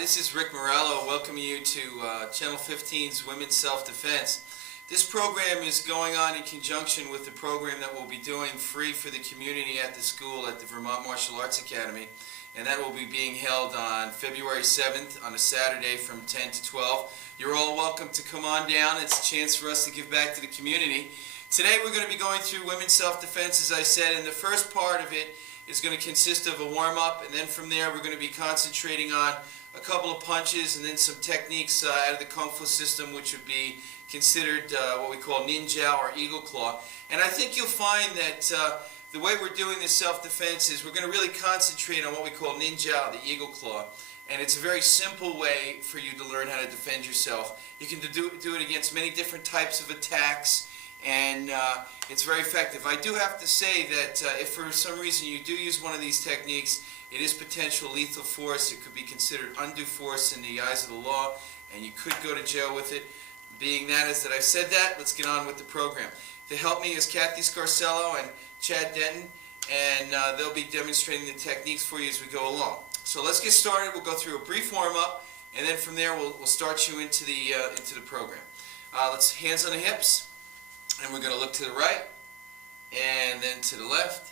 this is Rick Marallo welcoming you to Channel 15's Women's Self-Defense. This program is going on in conjunction with the program that we'll be doing free for the community at the school at the Vermont Martial Arts Academy, and that will be being held on February 7th on a Saturday from 10 to 12. You're all welcome to come on down. It's a chance for us to give back to the community. Today we're going to be going through Women's Self-Defense, as I said, and the first part of it is going to consist of a warm-up, and then from there we're going to be concentrating on a couple of punches and then some techniques out of the Kung Fu system, which would be considered what we call ninja or eagle claw. And I think you'll find that the way we're doing this self-defense is we're going to really concentrate on what we call ninja, the eagle claw. And it's a very simple way for you to learn how to defend yourself. You can do it against many different types of attacks, and it's very effective. I do have to say that if for some reason you do use one of these techniques, it is potential lethal force. It could be considered undue force in the eyes of the law, and you could go to jail with it. Being that I've said that, let's get on with the program. To help me is Cathy, Scarcello, and Denton, and they'll be demonstrating the techniques for you as we go along. So let's get started. We'll go through a brief warm-up, and then from there we'll start you into the program. Let's hands on the hips, and we're going to look to the right, and then to the left.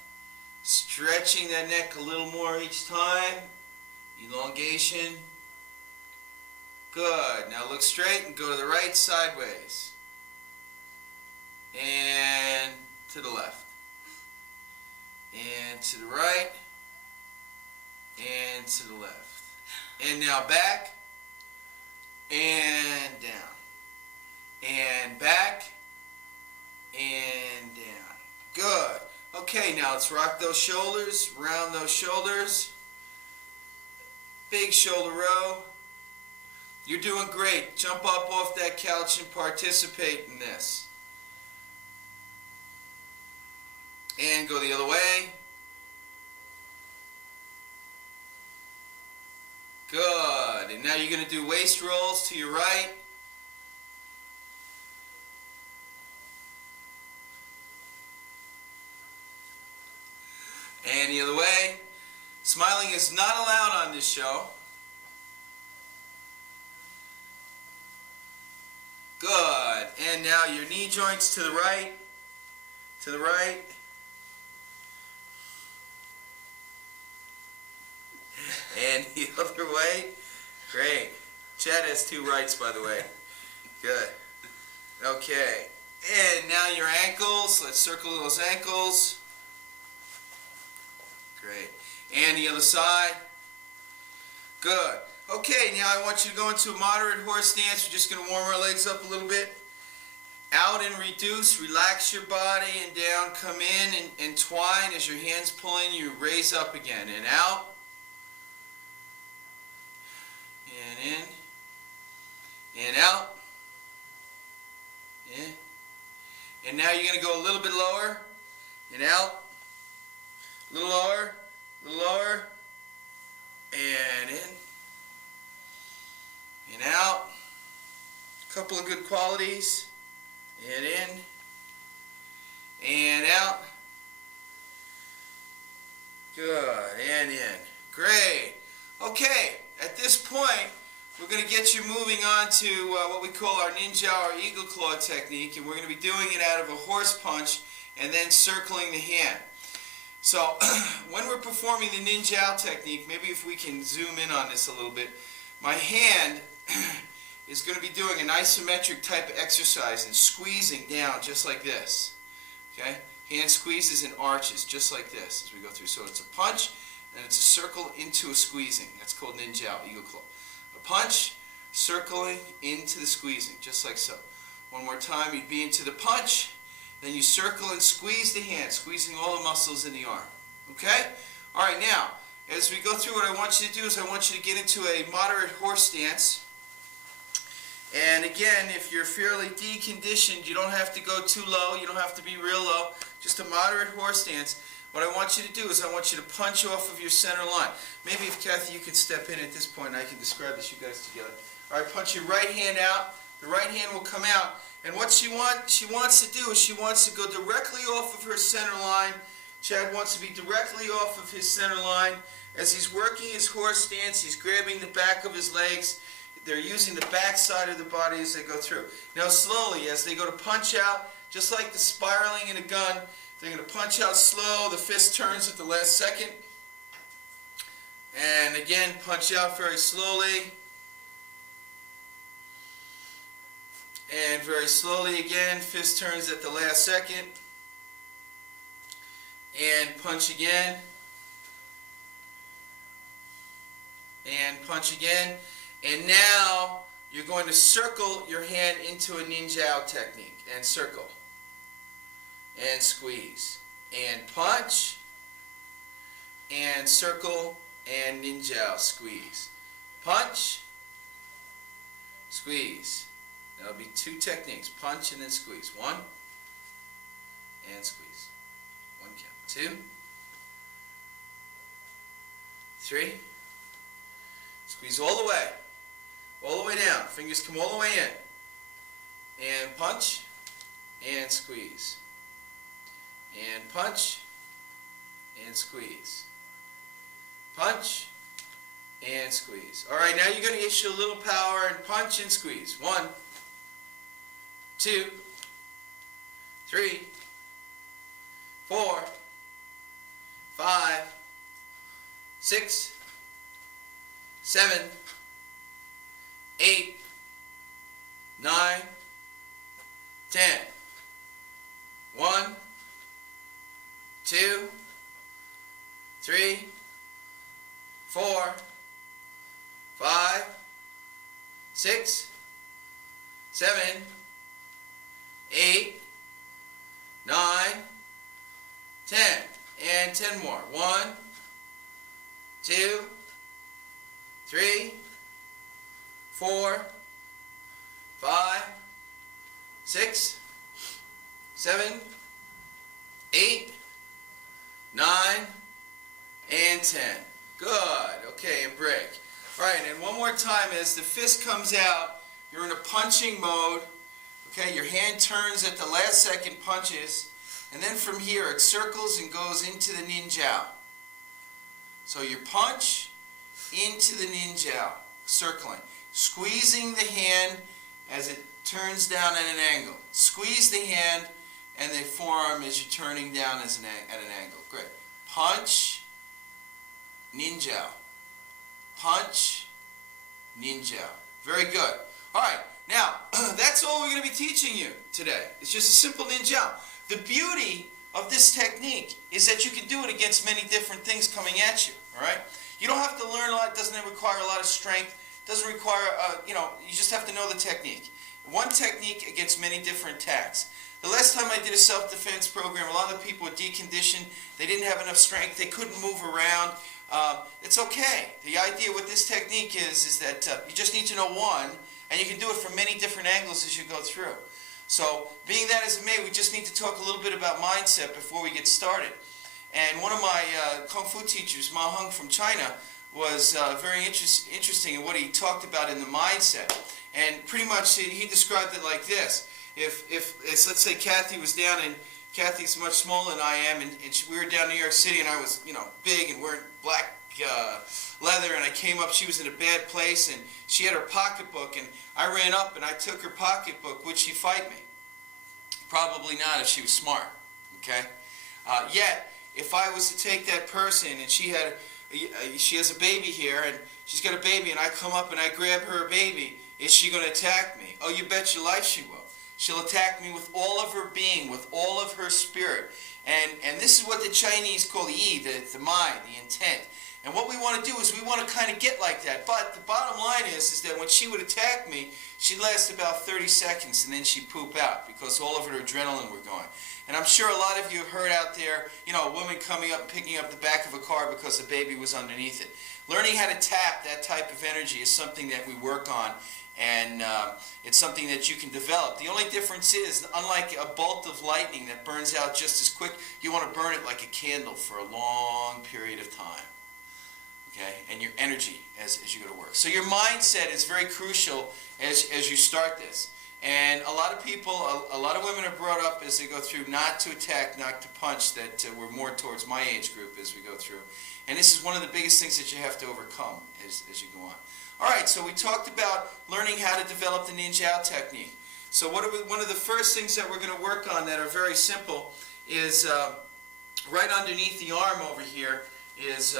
Stretching that neck a little more each time. Elongation. Good. Now look straight and go to the right sideways. And to the left. And to the right. And to the left. And now back. And down. And back. And down. Good. Okay, now let's rock those shoulders, round those shoulders. Big shoulder row. You're doing great. Jump up off that couch and participate in this. And go the other way. Good. And now you're going to do waist rolls to your right. And the other way. Smiling is not allowed on this show. Good. And now your knee joints to the right. To the right. And the other way. Great. Chad has two rights, by the way. Good. Okay. And now your ankles. Let's circle those ankles. Great. And the other side. Good. Okay, now I want you to go into a moderate horse stance. We're just going to warm our legs up a little bit. Out and reduce. Relax your body and down. Come in and twine. As your hands pull in, you raise up again. And out. And in. And out. In. And now you're going to go a little bit lower. And out. A little lower, a little lower, and in, and out. A couple of good qualities, and in, and out. Good, and in. Great. Okay, at this point, we're going to get you moving on to what we call our ninja or eagle claw technique, and we're going to be doing it out of a horse punch and then circling the hand. So, when we're performing the ninja technique, maybe if we can zoom in on this a little bit, my hand is going to be doing an isometric type of exercise and squeezing down just like this. Okay? Hand squeezes and arches just like this as we go through. So it's a punch and it's a circle into a squeezing. That's called ninja, eagle claw. A punch, circling into the squeezing, just like so. One more time, you'd be into the punch. Then you circle and squeeze the hand, squeezing all the muscles in the arm. Okay? All right, now, as we go through, what I want you to do is I want you to get into a moderate horse stance. And again, if you're fairly deconditioned, you don't have to go too low. You don't have to be real low. Just a moderate horse stance. What I want you to do is I want you to punch off of your center line. Maybe if Cathy, you could step in at this point and I can describe this, you guys together. All right, punch your right hand out. The right hand will come out. And what she wants to do is she wants to go directly off of her center line. Chad wants to be directly off of his center line As he's working his horse stance, he's grabbing the back of his legs. They're using the back side of the body as they go through. Now slowly, as they go to punch out, just like the spiraling in a gun, they're going to punch out slow. The fist turns at the last second. And again, punch out very slowly. And very slowly again, fist turns at the last second. And punch again. And punch again. And now you're going to circle your hand into a ninja technique. And circle. And squeeze. And punch. And circle. And ninja. Squeeze. Punch. Squeeze. That'll be two techniques. Punch and then squeeze. One. And squeeze. One count. 2. 3. Squeeze all the way. All the way down. Fingers come all the way in. And punch. And squeeze. And punch. And squeeze. Punch. And squeeze. Alright, now you're going to issue a little power and punch and squeeze. 1. 2. 3. 4. 5. 6. 7. 8. 9. 10. 1. 2. 3. 4. 5. 6. 7. 8. 9. 10. And 10 more. 1. 2. 3. 4. 5. 6. 7. 8. 9. And 10. Good. Okay, and break. Alright, and one more time as the fist comes out, you're in a punching mode. Okay, your hand turns at the last second, punches, and then from here it circles and goes into the ninja. So you punch into the ninja, circling, squeezing the hand as it turns down at an angle. Squeeze the hand and the forearm as you're turning down as at an angle. Great. Punch, ninja. Punch, ninja. Very good. All right. Now, that's all we're going to be teaching you today. It's just a simple ninja. The beauty of this technique is that you can do it against many different things coming at you. All right. You don't have to learn a lot. It doesn't require a lot of strength. It doesn't require, you just have to know the technique. One technique against many different attacks. The last time I did a self-defense program, a lot of the people were deconditioned. They didn't have enough strength. They couldn't move around. It's okay. The idea with this technique is that you just need to know one, and you can do it from many different angles as you go through. So, being that as it may, we just need to talk a little bit about mindset before we get started. And one of my Kung Fu teachers, Ma Hung from China, was very interesting in what he talked about in the mindset. And pretty much he described it like this. If let's say Cathy was down, and Cathy's much smaller than I am, and we were down in New York City, and I was, big and wearing black leather, and I came up, she was in a bad place, and she had her pocketbook, and I ran up and I took her pocketbook. Would she fight me? Probably not if she was smart, okay? Yet, if I was to take that person, and she has a baby here, and she's got a baby, and I come up and I grab her baby, is she going to attack me? Oh, you bet your life she will. She'll attack me with all of her being, with all of her spirit. And this is what the Chinese call the yi, the mind, the intent. And what we want to do is we want to kind of get like that. But the bottom line is that when she would attack me, she'd last about 30 seconds and then she'd poop out because all of her adrenaline were going. And I'm sure a lot of you have heard out there, a woman coming up and picking up the back of a car because the baby was underneath it. Learning how to tap that type of energy is something that we work on. And it's something that you can develop. The only difference is, unlike a bolt of lightning that burns out just as quick, you want to burn it like a candle for a long period of time. Okay? And your energy as you go to work. So your mindset is very crucial as you start this. And a lot of people, a lot of women are brought up as they go through not to attack, not to punch, that we're more towards my age group as we go through. And this is one of the biggest things that you have to overcome as you go on. All right, so we talked about learning how to develop the ninja out technique. So one of the first things that we're going to work on that are very simple is right underneath the arm over here is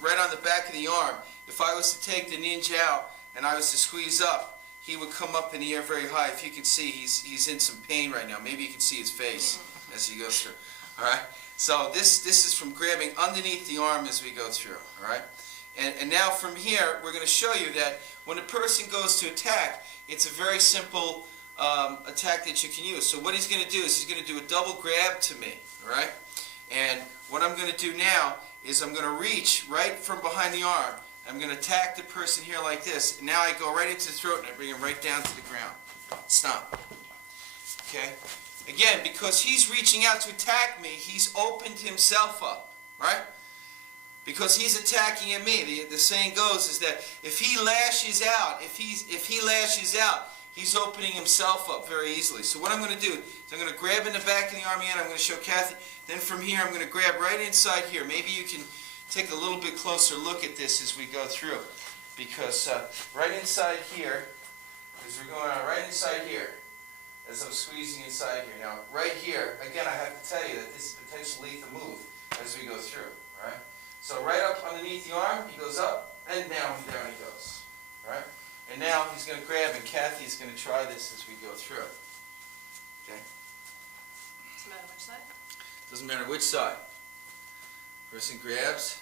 right on the back of the arm. If I was to take the ninja out and I was to squeeze up, he would come up in the air very high. If you can see, he's in some pain right now. Maybe you can see his face as he goes through. All right. So this is from grabbing underneath the arm as we go through. All right. And now from here, we're going to show you that when a person goes to attack, it's a very simple attack that you can use. So what he's going to do is he's going to do a double grab to me. All right. And what I'm going to do now is I'm going to reach right from behind the arm. I'm going to attack the person here like this. And now I go right into the throat and I bring him right down to the ground. Stop. Okay? Again, because he's reaching out to attack me, he's opened himself up. Right? Because he's attacking at me. The saying goes is that if he lashes out, if he lashes out, he's opening himself up very easily. So what I'm going to do is I'm going to grab in the back of the arm again. I'm going to show Cathy. Then from here, I'm going to grab right inside here. Maybe you can take a little bit closer look at this as we go through, because right inside here, as we're going on, right inside here, as I'm squeezing inside here. Now, right here, again, I have to tell you that this is a potentially lethal move as we go through. All right. So right up underneath the arm, he goes up, and down he goes. All right. And now he's going to grab, and Cathy is going to try this as we go through. Okay. Doesn't matter which side. Doesn't matter which side. Person grabs,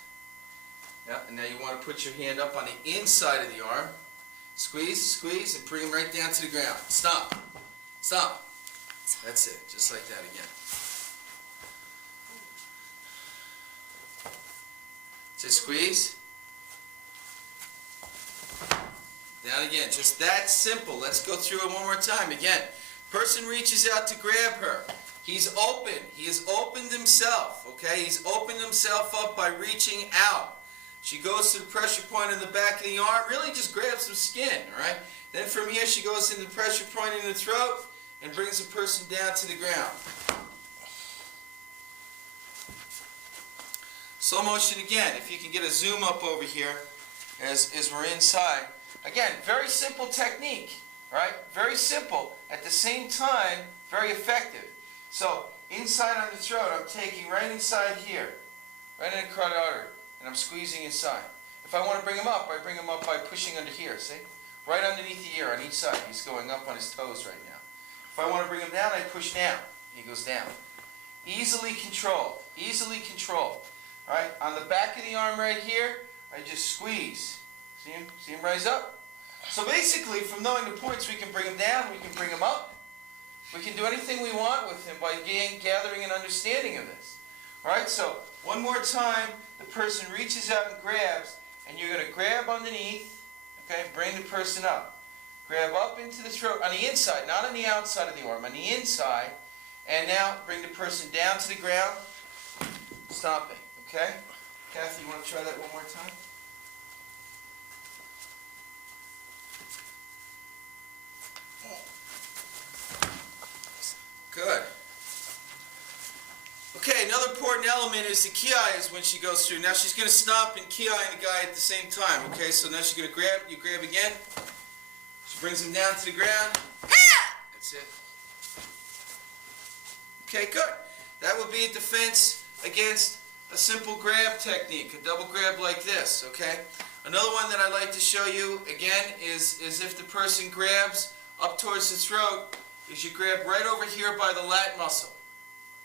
yeah, and now you want to put your hand up on the inside of the arm, squeeze, squeeze, and bring him right down to the ground. Stop. Stop. That's it, just like that again. Say squeeze. Down again, just that simple. Let's go through it one more time. Again, person reaches out to grab her. He's open. He has opened himself, okay? He's opened himself up by reaching out. She goes to the pressure point in the back of the arm, really just grabs some skin, all right? Then from here, she goes into the pressure point in the throat and brings the person down to the ground. Slow motion again. If you can get a zoom up over here as we're inside. Again, very simple technique, all right? Very simple. At the same time, very effective. So, inside on the throat, I'm taking right inside here, right in the carotid artery, and I'm squeezing inside. If I want to bring him up, I bring him up by pushing under here, see? Right underneath the ear on each side. He's going up on his toes right now. If I want to bring him down, I push down. He goes down. Easily controlled. Easily controlled. All right? On the back of the arm right here, I just squeeze. See him? See him rise up? So basically, from knowing the points, we can bring him down, we can bring him up. We can do anything we want with him by gathering an understanding of this. All right, so one more time, the person reaches out and grabs, and you're going to grab underneath, okay, bring the person up. Grab up into the throat, on the inside, not on the outside of the arm, on the inside, and now bring the person down to the ground, stopping, okay? Cathy, you want to try that one more time? Good. Okay, another important element is the ki is when she goes through. Now she's going to stop and ki the guy at the same time. Okay, so now she's going to grab. You grab again. She brings him down to the ground. That's it. Okay, good. That would be a defense against a simple grab technique, a double grab like this. Okay. Another one that I like to show you again is if the person grabs up towards the throat. Is you grab right over here by the lat muscle.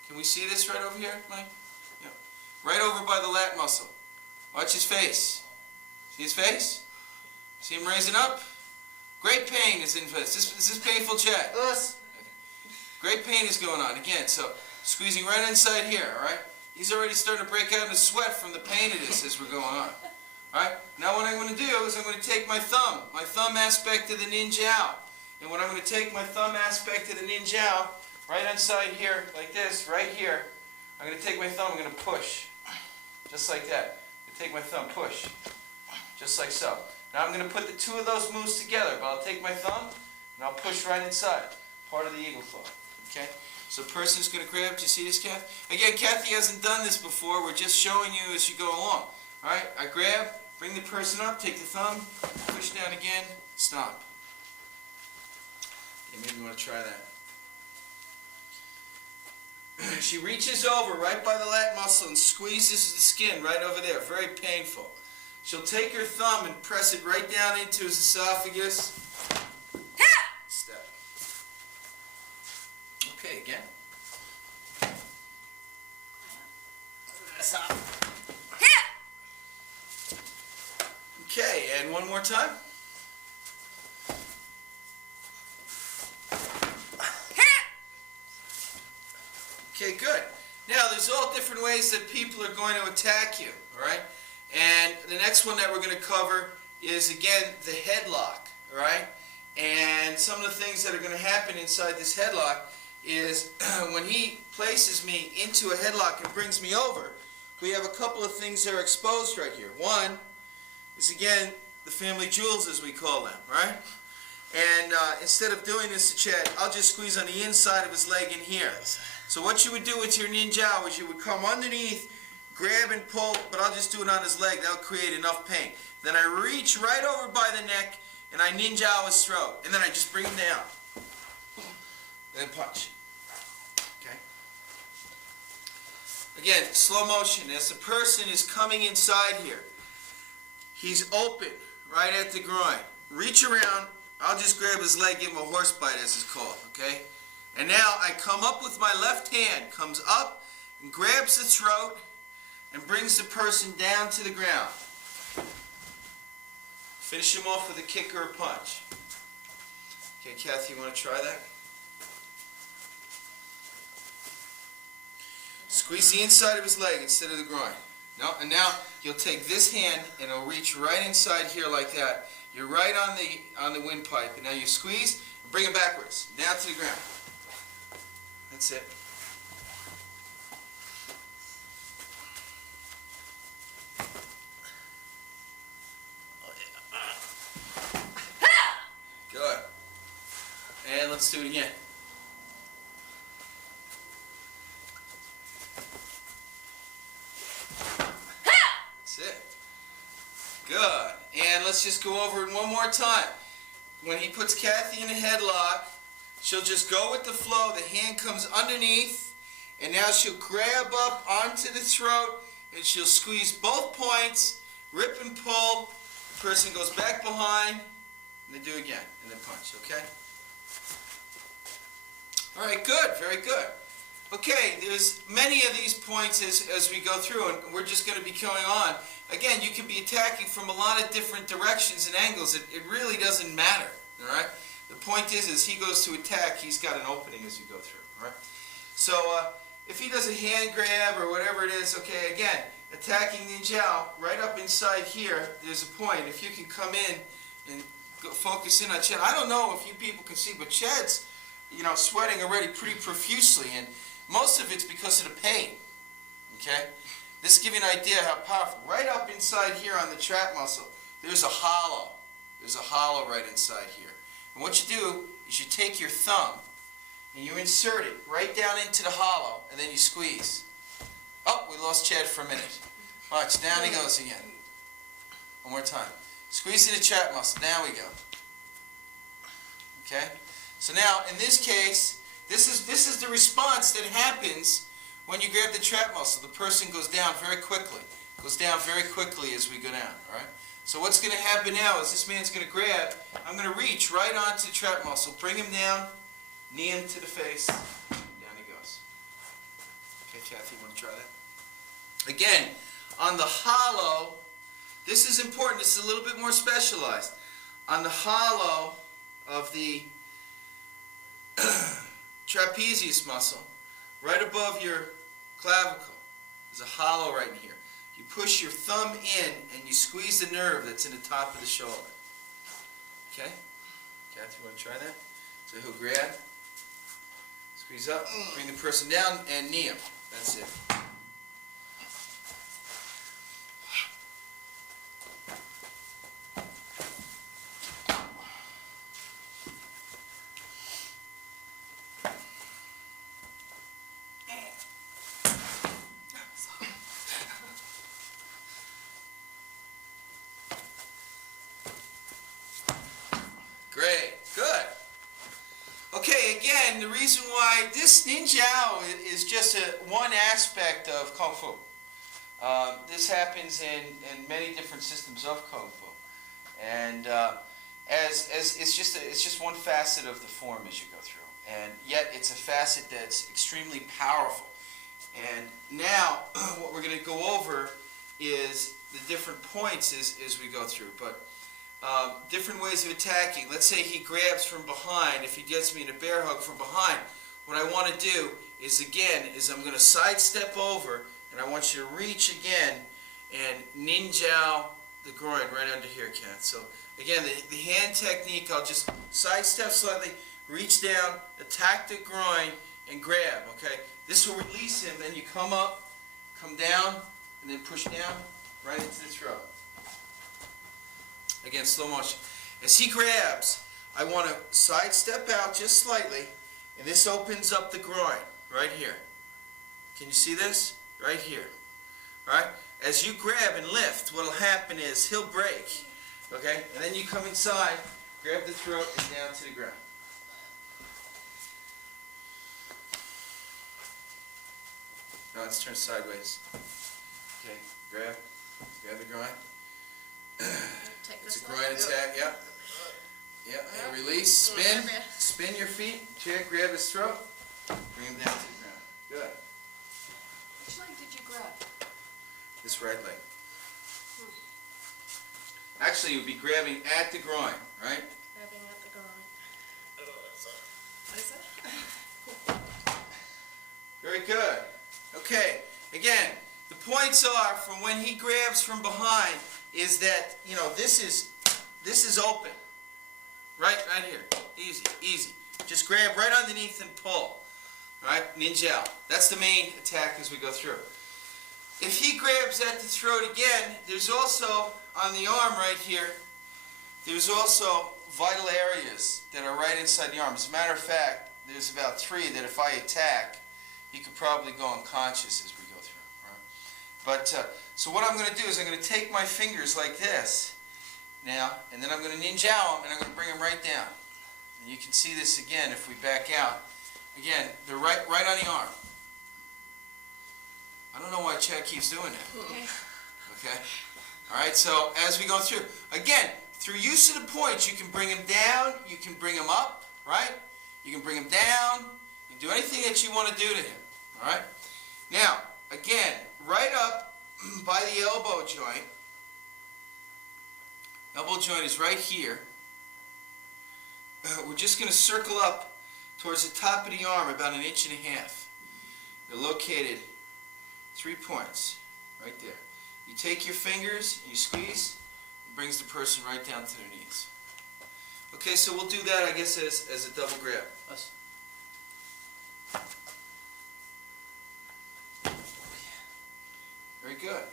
Can we see this right over here, Mike? Yeah. Right over by the lat muscle. Watch his face. See his face? See him raising up? Great pain is in face. Is this painful, Chad? Yes. Okay. Great pain is going on. Again, so squeezing right inside here, all right? He's already starting to break out into sweat from the pain of this as we're going on. All right? Now what I'm going to do is I'm going to take my thumb aspect of the ninja out. And when I'm going to take my thumb aspect of the ninja out, right inside here, like this, right here, I'm going to take my thumb, I'm going to push. Just like that. I'm going to take my thumb, push. Just like so. Now I'm going to put the two of those moves together, but I'll take my thumb, and I'll push right inside, part of the eagle claw. Okay? So the person's going to grab. Do you see this, Kathy? Again, Kathy hasn't done this before. We're just showing you as you go along. All right? I grab, bring the person up, take the thumb, push down again, stop. Okay, maybe you want to try that. She reaches over right by the lat muscle and squeezes the skin right over there. Very painful. She'll take her thumb and press it right down into his esophagus. Step. Okay, again. Okay, and one more time. Okay, good. Now, there's all different ways that people are going to attack you, all right? And the next one that we're going to cover is, again, the headlock, all right? And some of the things that are going to happen inside this headlock is when he places me into a headlock and brings me over, we have a couple of things that are exposed right here. One is, again, the family jewels, as we call them, right? And instead of doing this to Chad, I'll just squeeze on the inside of his leg in here. So what you would do with your ninja is you would come underneath, grab and pull, but I'll just do it on his leg. That'll create enough pain. Then I reach right over by the neck, and I ninja his throat. And then I just bring him down. And then punch. Okay? Again, slow motion. As the person is coming inside here, he's open right at the groin. Reach around. I'll just grab his leg, give him a horse bite, as it's called. Okay? And now I come up with my left hand, comes up and grabs the throat and brings the person down to the ground. Finish him off with a kick or a punch. Okay, Kathy, you want to try that? Squeeze the inside of his leg instead of the groin. No, and now you'll take this hand and it'll reach right inside here like that. You're right on the windpipe, and now you squeeze and bring him backwards, down to the ground. That's it. Good. And let's do it again. That's it. Good. And let's just go over it one more time. When he puts Kathy in a headlock, she'll just go with the flow. The hand comes underneath, and now she'll grab up onto the throat, and she'll squeeze both points, rip and pull. The person goes back behind, and then do again, and then punch, okay? All right, good, very good. Okay, there's many of these points as we go through, and we're just going to be going on. Again, you can be attacking from a lot of different directions and angles. It really doesn't matter, all right? The point is he goes to attack, he's got an opening as you go through, all right? So if he does a hand grab or whatever it is, okay, again, attacking ninja, right up inside here, there's a point. If you can come in and focus in on Chad. I don't know if you people can see, but Chad's, you know, sweating already pretty profusely, and most of it's because of the pain, okay? This gives you an idea how powerful. Right up inside here on the trap muscle, there's a hollow. There's a hollow right inside here. And what you do is you take your thumb and you insert it right down into the hollow, and then you squeeze. Oh, we lost Chad for a minute. Watch, down he goes again. One more time. Squeeze in the trap muscle. Down we go. Okay? So now, in this case, this is the response that happens when you grab the trap muscle. The person goes down very quickly. Goes down very quickly as we go down. All right? So what's going to happen now is this man's going to grab. I'm going to reach right onto the trap muscle, bring him down, knee him to the face, down he goes. Okay, Cathy, you want to try that? Again, on the hollow, this is important. This is a little bit more specialized. On the hollow of the trapezius muscle, right above your clavicle, there's a hollow right in here. You push your thumb in and you squeeze the nerve that's in the top of the shoulder. Okay? Cathy, you want to try that? So he'll grab, squeeze up, bring the person down, and knee him. That's it. reason why this ninjao is just one aspect of Kung Fu. This happens in many different systems of Kung Fu. And as it's just one facet of the form as you go through. And yet it's a facet that's extremely powerful. And now what we're going to go over is the different points as we go through. But different ways of attacking. Let's say he grabs from behind. If he gets me in a bear hug from behind, what I want to do is I'm going to sidestep over, and I want you to reach again and ninjao the groin right under here, Cat. So again, the hand technique, I'll just sidestep slightly, reach down, attack the groin, and grab, okay? This will release him, then you come up, come down, and then push down right into the throat. Again, slow motion. As he grabs, I want to sidestep out just slightly, and this opens up the groin right here. Can you see this? Right here. All right? As you grab and lift, what will happen is he'll break. Okay? And then you come inside, grab the throat, and down to the ground. Now let's turn sideways. Okay, grab the groin. It's a groin attack, yep. Yep, and release, spin your feet, chair, grab his throat, bring him down to the ground. Good. Which leg did you grab? This right leg. Actually, you'd be grabbing at the groin, right? Grabbing at the groin. What is that? Very good. Okay, again, the points are from when he grabs from behind is that, you know, this is open. Right here. Easy, easy. Just grab right underneath and pull. Alright, ninjao. That's the main attack as we go through. If he grabs at the throat again, there's also, on the arm right here, there's also vital areas that are right inside the arm. As a matter of fact, there's about 3 that if I attack, he could probably go unconscious as we go through. Right? But, so what I'm going to do is I'm going to take my fingers like this now, and then I'm going to ninjao him, and I'm going to bring him right down. And you can see this again if we back out. Again, they're right on the arm. I don't know why Chad keeps doing that. Okay? Alright, so as we go through, again, through use of the points, you can bring him down, you can bring him up, right? You can bring him down, you can do anything that you want to do to him. Alright? Now, again, right up by the elbow joint. Elbow joint is right here. We're just going to circle up towards the top of the arm about 1.5 inches. They're located 3 points right there. You take your fingers and you squeeze, it brings the person right down to their knees. Okay, so we'll do that, I guess, as a double grab. Very good.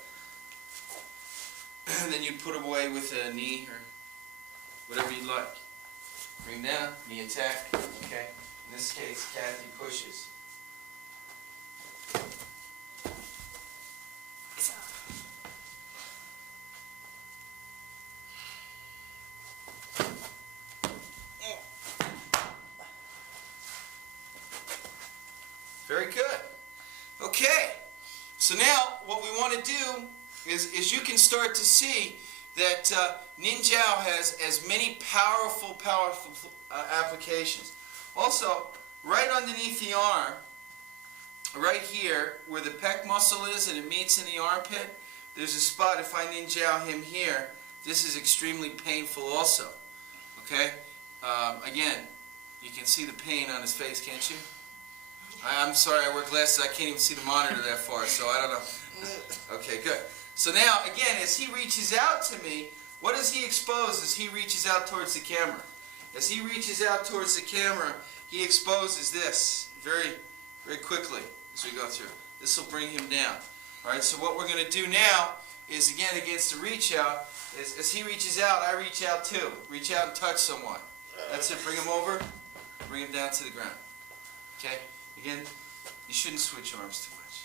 And then you put them away with a knee or whatever you'd like. Bring down, knee attack. Okay. In this case, Cathy pushes. Very good. Okay. So now what we want to do is you can start to see that ninjao has as many powerful applications. Also, right underneath the arm, right here, where the pec muscle is and it meets in the armpit, there's a spot. If I ninjao him here, this is extremely painful also. Okay? Again, you can see the pain on his face, can't you? I'm sorry, I wear glasses. I can't even see the monitor that far, so I don't know. Okay, good. So now, again, as he reaches out to me, what does he expose as he reaches out towards the camera? As he reaches out towards the camera, he exposes this very, very quickly as we go through. This will bring him down. All right, so what we're going to do now is, again, against the reach out, as he reaches out, I reach out too. Reach out and touch someone. That's it. Bring him over. Bring him down to the ground. Okay? Again, you shouldn't switch arms too much.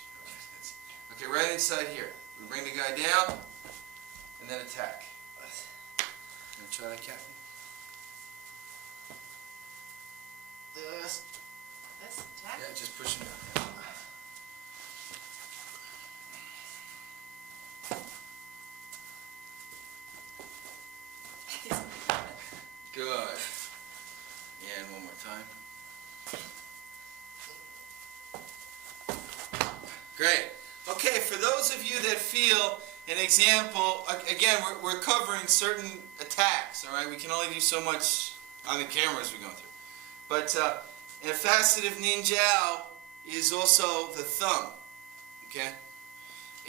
Okay, right inside here. We bring the guy down, and then attack. You want to try that, Cathy? this. Attack. Yeah, just push him down. Good. And one more time. Great. Okay, for those of you that feel an example, again, we're covering certain attacks, all right? We can only do so much on the camera as we're going through. But a facet of ninjao is also the thumb, okay?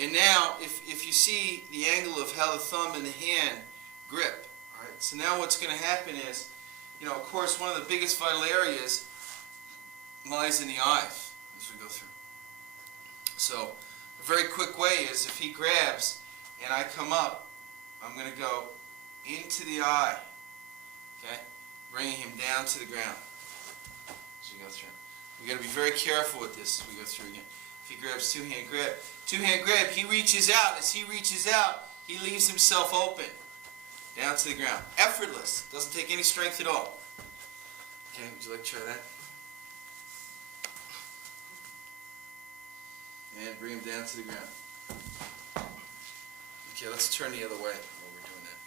And now, if you see the angle of how the thumb and the hand grip, all right? So now what's going to happen is, you know, of course, one of the biggest vital areas lies in the eyes as we go through. So a very quick way is if he grabs and I come up, I'm going to go into the eye, okay, bringing him down to the ground as we go through. We've got to be very careful with this as we go through again. If he grabs two-hand grab, he reaches out. As he reaches out, he leaves himself open down to the ground. Effortless. Doesn't take any strength at all. Okay, would you like to try that? And bring him down to the ground. Okay, let's turn the other way while we're doing that.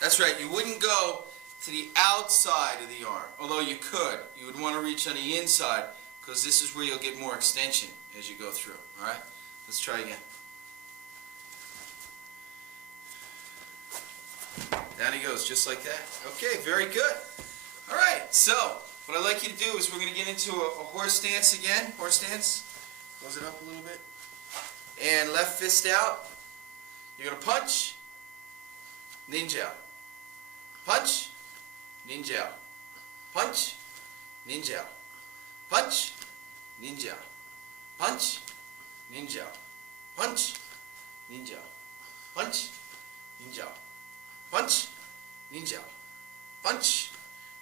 That's right, you wouldn't go to the outside of the arm, although you could. You would want to reach on the inside because this is where you'll get more extension as you go through. All right? Let's try again. Down he goes, just like that. Okay, very good. All right, so what I'd like you to do is we're going to get into a horse stance again. Horse stance. Close it up a little bit. And left fist out. You're going to punch. Ninja. Punch. Ninja. Punch. Ninja. Punch. Ninja. Punch. Ninja. Punch. Ninja. Punch. Ninja. Punch, ninja, punch,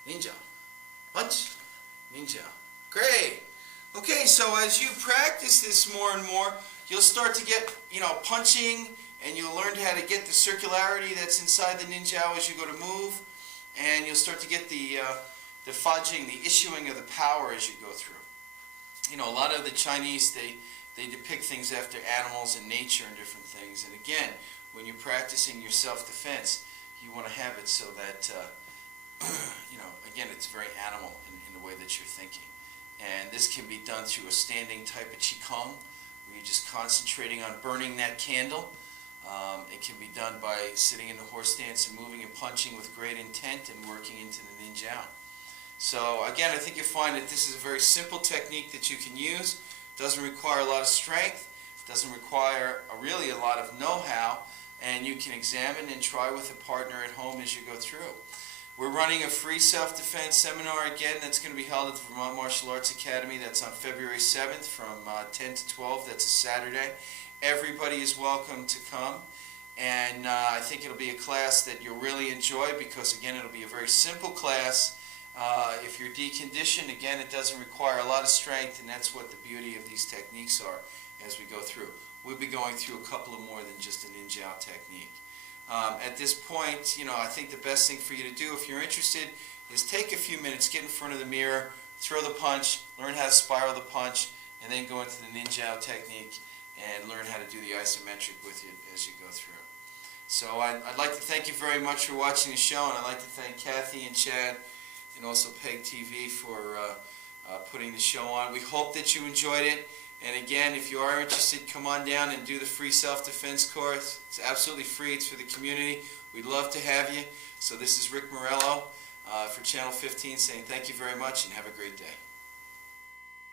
ninja, punch, ninja. Great. Okay, so as you practice this more and more, you'll start to get, punching, and you'll learn how to get the circularity that's inside the ninjao as you go to move, and you'll start to get the fudging, the issuing of the power as you go through. You know, a lot of the Chinese, they depict things after animals and nature and different things, and again, when you're practicing your self-defense, you want to have it so that, again, it's very animal in the way that you're thinking. And this can be done through a standing type of Qigong, where you're just concentrating on burning that candle. It can be done by sitting in the horse stance and moving and punching with great intent and working into the ninjao. So, again, I think you'll find that this is a very simple technique that you can use. It doesn't require a lot of strength. It doesn't require really a lot of know-how. And you can examine and try with a partner at home as you go through. We're running a free self-defense seminar again that's going to be held at the Vermont Martial Arts Academy. That's on February 7th from 10 to 12. That's a Saturday. Everybody is welcome to come. And I think it'll be a class that you'll really enjoy because, again, it'll be a very simple class. If you're deconditioned, again, it doesn't require a lot of strength, and that's what the beauty of these techniques are as we go through. We'll be going through a couple of more than just a ninjao technique. At this point, I think the best thing for you to do if you're interested is take a few minutes, get in front of the mirror, throw the punch, learn how to spiral the punch, and then go into the ninjao technique and learn how to do the isometric with you as you go through. So I'd like to thank you very much for watching the show, and I'd like to thank Cathy and Chad and also PEGTV for putting the show on. We hope that you enjoyed it. And again, if you are interested, come on down and do the free self-defense course. It's absolutely free. It's for the community. We'd love to have you. So this is Rick Marallo for Channel 15 saying thank you very much and have a great day.